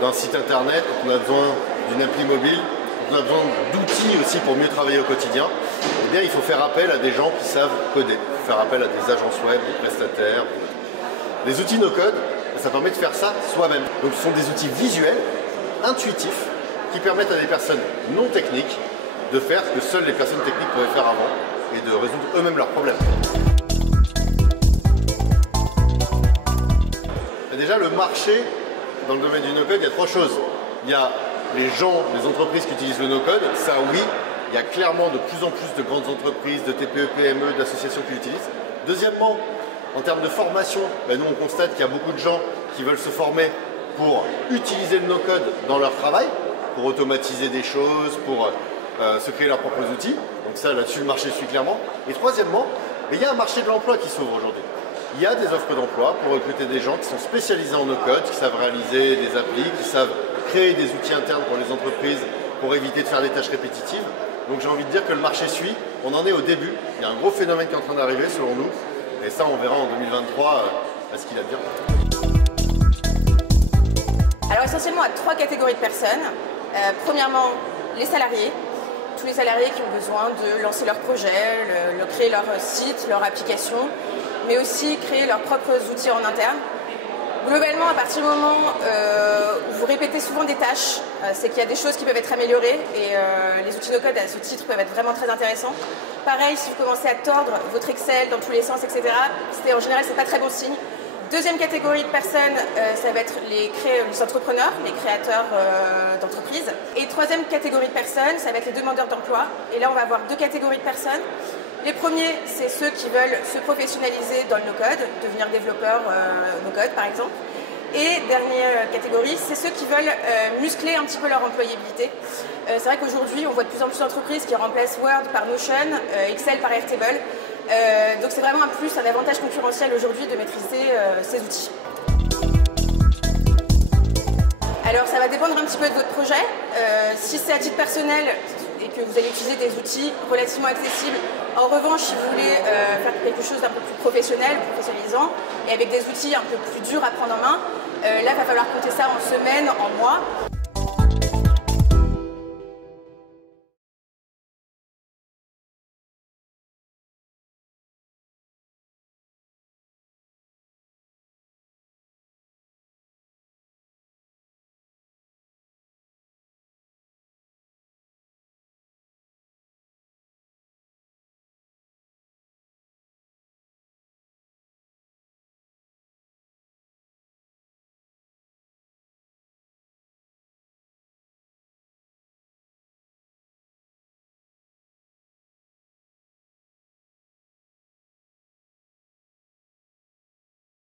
d'un site internet, quand on a besoin d'une appli mobile, quand on a besoin d'outils aussi pour mieux travailler au quotidien, eh bien, il faut faire appel à des gens qui savent coder. Il faut faire appel à des agences web, des prestataires. Les outils no-code, ça permet de faire ça soi-même. Donc ce sont des outils visuels, intuitifs, qui permettent à des personnes non techniques de faire ce que seules les personnes techniques pouvaient faire avant et de résoudre eux-mêmes leurs problèmes. Et déjà, le marché, dans le domaine du no-code, il y a trois choses. Il y a les gens, les entreprises qui utilisent le no-code, ça oui, il y a clairement de plus en plus de grandes entreprises, de TPE, PME, d'associations qui l'utilisent. Deuxièmement, en termes de formation, nous on constate qu'il y a beaucoup de gens qui veulent se former pour utiliser le no-code dans leur travail, pour automatiser des choses, pour se créer leurs propres outils. Donc ça, là-dessus, le marché suit clairement. Et troisièmement, il y a un marché de l'emploi qui s'ouvre aujourd'hui. Il y a des offres d'emploi pour recruter des gens qui sont spécialisés en no-code, qui savent réaliser des applis, qui savent créer des outils internes pour les entreprises pour éviter de faire des tâches répétitives. Donc j'ai envie de dire que le marché suit. On en est au début. Il y a un gros phénomène qui est en train d'arriver, selon nous. Et ça, on verra en 2023 ce qu'il a à dire. Alors essentiellement, à trois catégories de personnes. Premièrement, les salariés. Tous les salariés qui ont besoin de lancer leur projet, créer leur site, leur application, mais aussi créer leurs propres outils en interne. Globalement, à partir du moment où vous répétez souvent des tâches, c'est qu'il y a des choses qui peuvent être améliorées et les outils no-code à ce titre peuvent être vraiment très intéressants. Pareil, si vous commencez à tordre votre Excel dans tous les sens, etc., en général, c'est pas très bon signe. Deuxième catégorie de personnes, ça va être les entrepreneurs, les créateurs d'entreprises. Et troisième catégorie de personnes, ça va être les demandeurs d'emploi. Et là, on va avoir deux catégories de personnes. Les premiers, c'est ceux qui veulent se professionnaliser dans le no-code, devenir développeurs no-code par exemple. Et dernière catégorie, c'est ceux qui veulent muscler un petit peu leur employabilité. C'est vrai qu'aujourd'hui, on voit de plus en plus d'entreprises qui remplacent Word par Notion, Excel par Airtable. Donc c'est vraiment un plus, un avantage concurrentiel aujourd'hui de maîtriser ces outils. Alors ça va dépendre un petit peu de votre projet. Si c'est à titre personnel et que vous allez utiliser des outils relativement accessibles, en revanche si vous voulez faire quelque chose d'un peu plus professionnel, professionnalisant, et avec des outils un peu plus durs à prendre en main, là il va falloir compter ça en semaines, en mois.